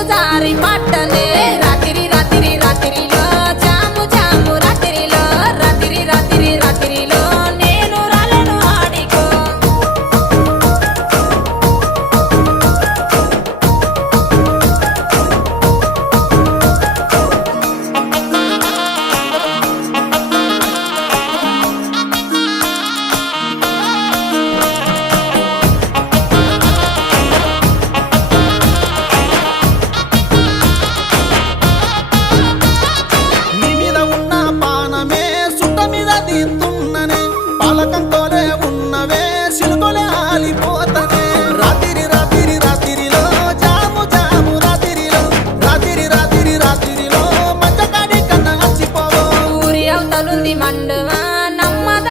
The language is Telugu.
నీరు జారి పట్టనే రాత్రి రాత్రి రాత్రిలో జాము జాము రాత్రిలో రాత్రి రాత్రి రాత్రిలో నేను రాలను ఆడికో నీ మీద ఉన్న పానమే సుట్ట మీద తీస్తున్ననే పాలకంతోనే ఉన్నవే సిలుకొలే